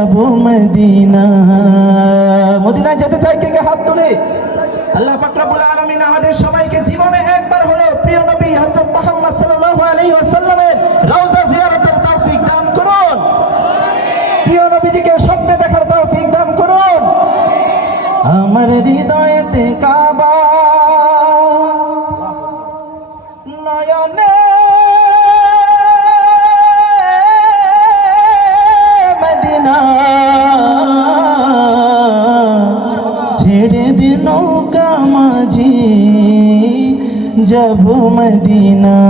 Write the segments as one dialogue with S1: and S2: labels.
S1: যাব মদিনা। মদিনায় যেতে চাই কে কে হাত তুলে? আল্লাহ পাক রব্বুল আলামিন আমাদের সবাইকে জীবনে একবার হলো প্রিয় নবী হযরত মুহাম্মদ সাল্লাল্লাহু আলাইহি ওয়াসাল্লামের রওজা জিয়ারতের তৌফিক দান করুন। প্রিয় নবীজিকে স্বপ্নে দেখার তৌফিক দান করুন। আমার হৃদয়েতে কাবা মদিনা।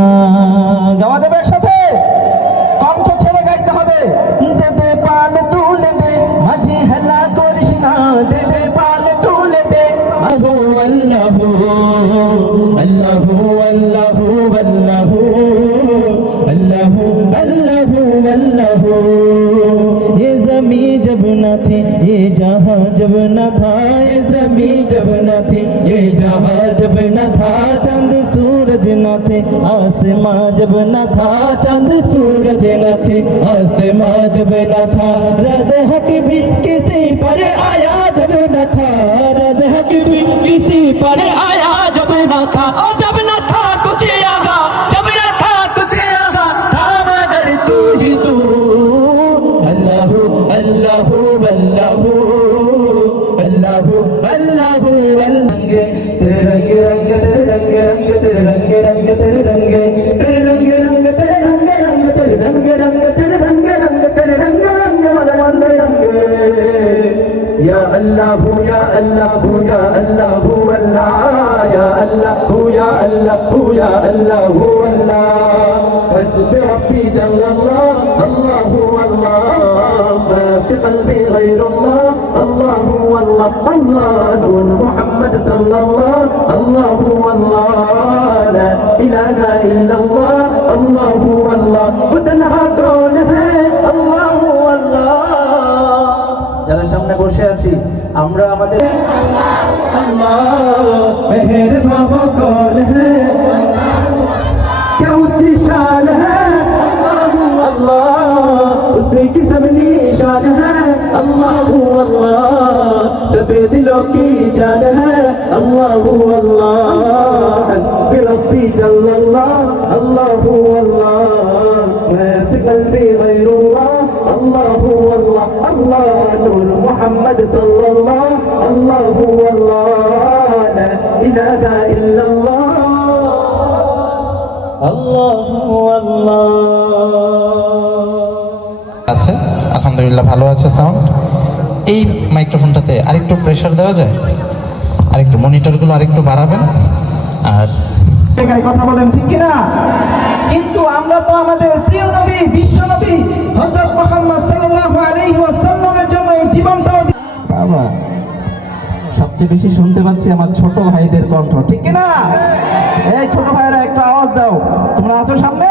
S1: थे आसमां जब न था, चंद सूरज न थे। आसमां जब न था, रज हक भी किसी पर आया जब न था। रज हक भी किसी पर आया जब न था, और जब न الله الله محمد صلى الله الله هو الله لا إله إلا الله الله هو الله بدنا كون ہے الله الله যারা সামনে বসে আছি আমরা আমাদের আল্লাহ الله مهر কর الله الله জিশান الله আল্লাহ الله কি সব নিশান الله আল্লাহ الله डूबे दिलों की जान है अल्लाह अल्लाह हस्बी रब्बी जल्लल्लाह अल्लाह अल्लाह मैं फिकल भी गैरुल्लाह अल्लाह अल्लाह अल्लाह नूर मुहम्मद सल्लल्लाह अल्लाह अल्लाह ला इलाहा इल्ला अल्लाह अल्लाह अल्लाह
S2: আচ্ছা আলহামদুলিল্লাহ ভালো আছে সাউন্ড এই মাইক্রোফোনটাতে আরেকটু প্রেশার দেওয়া যায় আরেকটু মনিটরগুলো আরেকটু বাড়াবেন আর
S1: জায়গায় কথা বলেন ঠিক কিনা? কিন্তু আমরা তো আমাদের প্রিয় নবী বিশ্ব নবী হযরত মুহাম্মদ সাল্লাল্লাহু আলাইহি ওয়াসাল্লামের জন্য এই জীবনটাও বাবা সবচেয়ে বেশি শুনতে পাচ্ছি আমার ছোট ভাইদের কণ্ঠ ঠিক কিনা? এই ছোট ভাইরা একটা আওয়াজ দাও তোমরা আছো সামনে?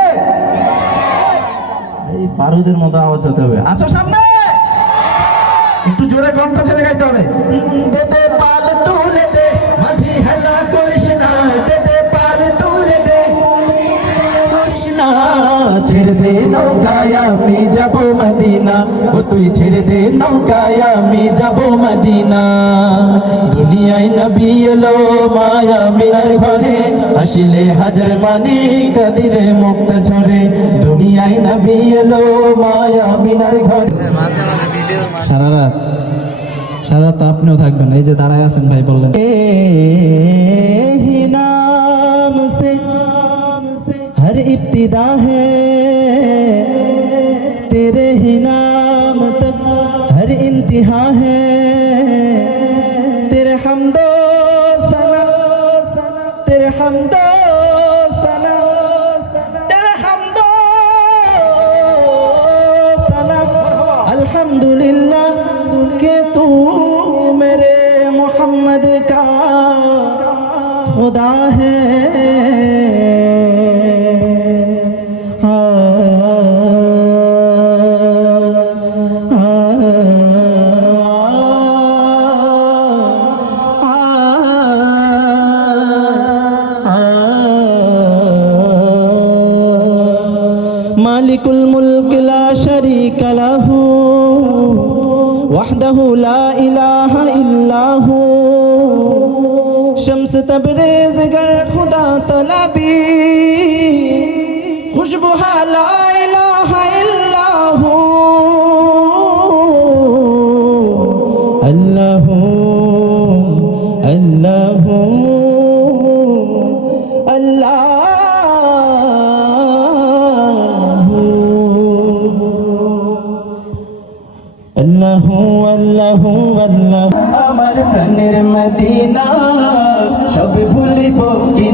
S1: এই বারুদের মতো আওয়াজ হতে হবে আছো সামনে? একটু জোরে কণ্ঠ ছেড়ে গাইতে হবে। না। ছেড়ে দে নৌকায়, আমি যাব মদিনা। ও তুই ছেড়ে দে নৌকায়, আমি যাব মদিনা। দুনিয়ায় নবী এলো মায়া মিনার ঘরে। আসিলে হাজার মানি কাদিরে মুক্ত ঝরে। দুনিয়ায় নবী এলো মায়া মিনার ঘরে। সারা রাত সারা রাত আপনিও থাকবেন এই যে দাঁড়ায় আছেন ভাই বললেন। নাম সে হর ইবতিদা হে তেরে হি নাম হর ইন্তিহা হে তেরে হামদো সানা তেরে খুশবু হালাইলাহু আল্লাহ আল্লাহ। আল্লাহ আল্লাহ আল্লাহ। আমার প্রাণের মদিনা সব ভুলিব কি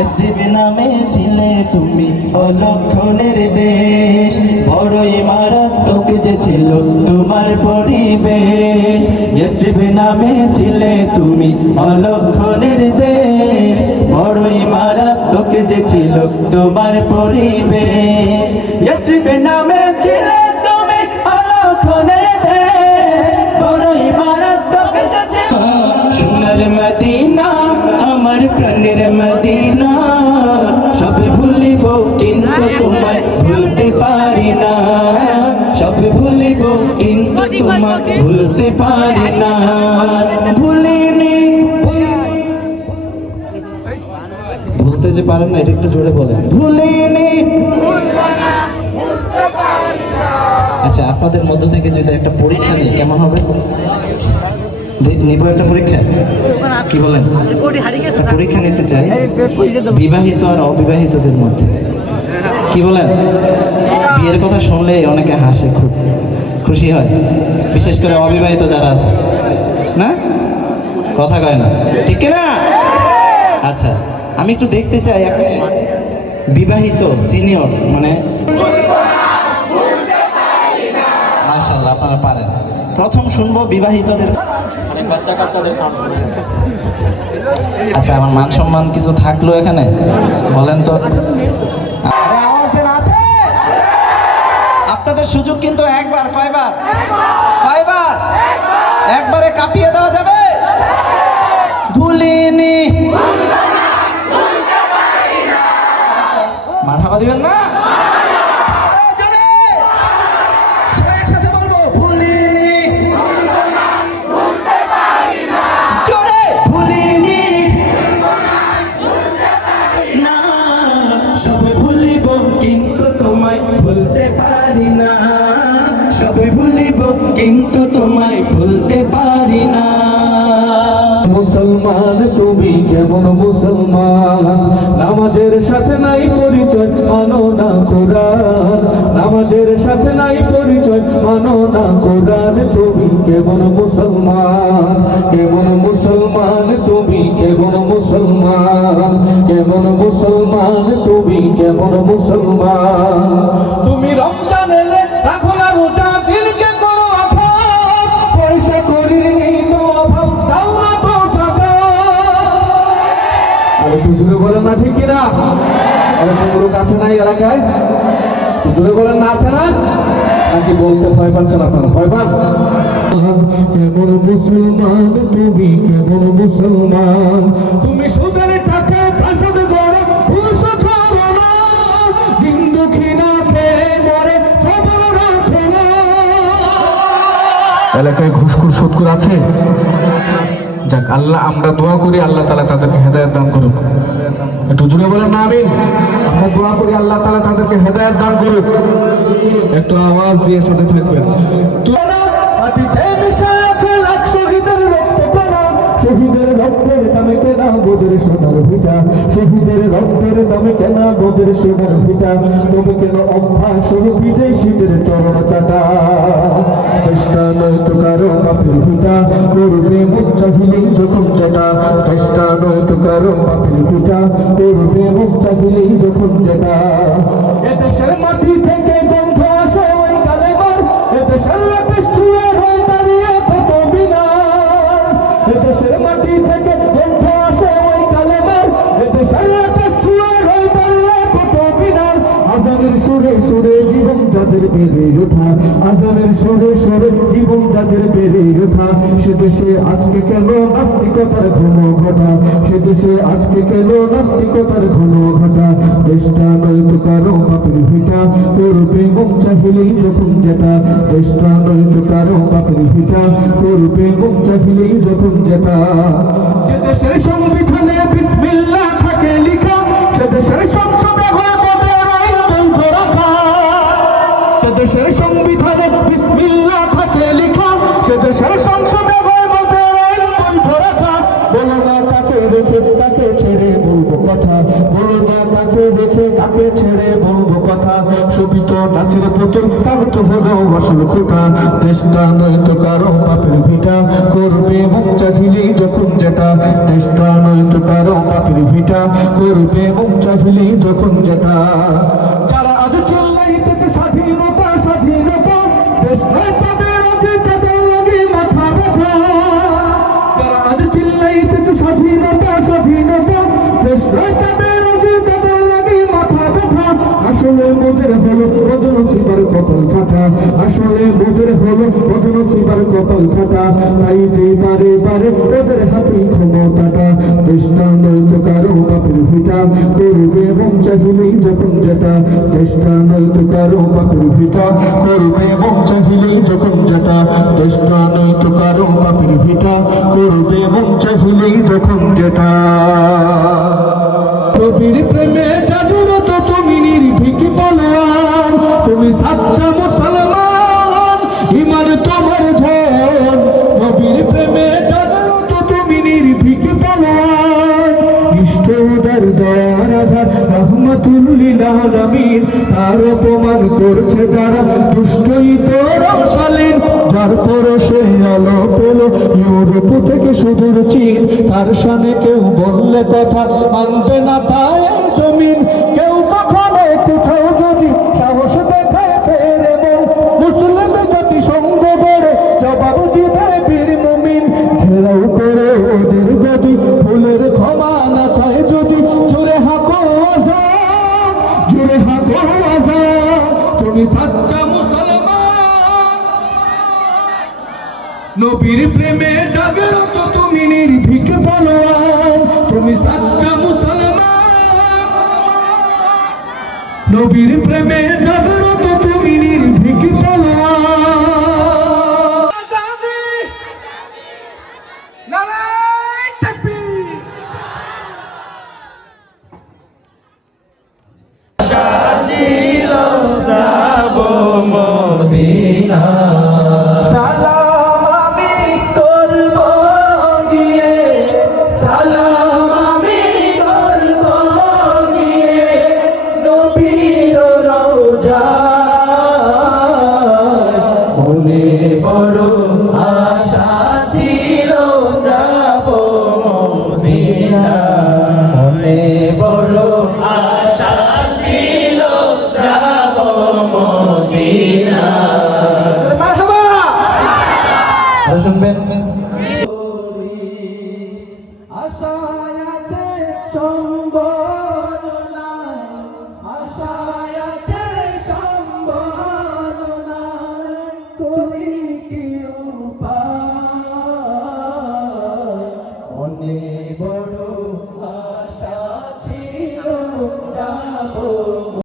S1: ইসরিব নামে ছিলে তুমি অলক্ষণের দেশ। বড়ই মারাত্মক যে ছিল তোমার পরিবেশ। ইসরিব নামে ছিলে তুমি অলক্ষণের দেশ। বড়ই মারাত্মক যে ছিল তোমার পরিবেশ। ইসরিব নামে ছিলে প্রাণের মদিনা, সব ভুলিব কিন্তু তোমায় ভুলতে পারি না। সব ভুলিব কিন্তু তোমায় ভুলতে পারি না। ভুলিনি, ভুলতে যে পারেন না, এটা একটু জোরে বলেন। ভুলিনি আচ্ছা আপনাদের মধ্য থেকে যদি একটা পরীক্ষা নিই, কেমন হবে? নিব একটা পরীক্ষা? কি বলেন? পরীক্ষা নিতে চাই। বিবাহিত আর অবিবাহিতদের মধ্যে। কি বলেন? বিয়ের কথা শুনলে অনেকে হাসে খুব খুশি হয়। বিশেষ করে অবিবাহিত যারা আছে। না? কথা কয় না। ঠিক না আচ্ছা আমি একটু দেখতে চাই এখানে বিবাহিত সিনিয়র মানে মাশাল্লাহ আপনারা পারেন। প্রথম শুনব বিবাহিতদের
S3: বাচ্চা কাচ্চাদের
S1: আচ্ছা আমার মান সম্মান কিছু থাকল এখানে? বলেন তো। আপনাদের সুযোগ কিন্তু একবার, কয়বার? কয়বার? একবারে কাঁপিয়ে দেওয়া যাবে? ভুলিনি। মারহাবা দিবেন না? কিন্তু তোমায় ভুলতে পারি না।
S4: মুসলমান, তুমি কেমন মুসলমান? নামাজের সাথে নাই পরিচয়, মানো না কোরআন। নামাজের সাথে নাই পরিচয়, মানো না কোরআন। তুমি কেমন মুসলমান? কেমন মুসলমান, তুমি কেমন মুসলমান? কেমন মুসলমান, তুমি কেমন মুসলমান? তুমি রমজান এলে রাখো না জুড়ে বলেন না ঠিক কিনা? আরে তোমরা কাছে নাই এলাকায়? জুড়ে বলেন না আছে না? নাকি বলতে ভয় পাচ্ছেন আপনারা? ভয় পান? কেমন মুসলমান তুমি কেমন মুসলমান? তুমি সুদের টাকা প্রাসাদ গড়ে ঘুষ ছাড়ো না। দিন দুঃখী না খেয়ে মরে খবর রাখো না। এলাকায় ঘুষখুর সুদকুর আছে? যাক, আল্লাহ, আমরা দোয়া করি, আল্লাহ তালা তাদেরকে হেদায়ত দান করুক। একটু জুড়ে বলেন না আমি আমরা দোয়া করি, আল্লাহ তালা তাদেরকে হেদায়ত দান করুক। একটু আওয়াজ দিয়ে সাথে থাকবেন। কেনা দামে কেনা কেন চরণ চাটা চেষ্টা কারও বাপের ভিটা। করবে মুখ চাহিলেই যখন যেটা চেষ্টা নয় তো কারও বাপের ভিটা করবে মুখ চাহিলে যখন যেটা এদেশের মাটি দেশের সরে সরে জীবন যাদের বেড়ে ওঠা, সে দেশে আজকে কেন নাস্তিকতার ঘন ঘটা? সে দেশে আজকে কেন নাস্তিকতার ঘন ঘটা? দেশটা নয়তো কারও বাপের ভিটা, করবে মন চাহিলেই যখন যেটা। দেশটা নয়তো কারও বাপের ভিটা, করবে মন চাহিলেই যখন যেটা। যে দেশের সংবিধানে তো হলো আসল খোটা দেশটা নয়তো কারও বাপের ভিটা। করবে মন চাহিলেই যখন যেটা, দেশটা নয়তো কারও বাপের ভিটা। করবে মন চাহিলেই যখন যেটা। যারা আজ চিল্লাইতেছে স্বাধীনতা স্বাধীনতা, দেশ নয় তাদের আজ লাগে মাথা ব্যথা। যারা আজ চিল্লাইতেছে স্বাধীনতা স্বাধীনতা, দেশ নয় তাদের আজ লাগে মাথা ব্যথা। আসলে মোদের হলো বদন শিবার কপাল ফাটা আসলে মোদের হলো বদন শিবার কপাল ফাটা তাই পারে পারে ওদের হাতে ক্ষমতাটা। কারও বাপের ভিটা। করবে এবং যখন যেটা। দেশটা কারও বাপের ভিটা। করবে এবং যখন যেটা। দেশটা কারও বাপের ভিটা। করবে এবং যখন যেটা। কবির প্রেমে জাদুরত তার অপমান করছে যারা? দুষ্টই তোর শালীন যার পরশে আলো পেল ইউরোপ থেকে সুদূর চীন, তার সামনে কেউ বললে কথা মানবে না, তাই নবীর প্রেমে জাগ্রত তুমি নির্ভীক বলবান তুমি সাচ্চা মুসলমান। নবীর প্রেমে
S1: আরও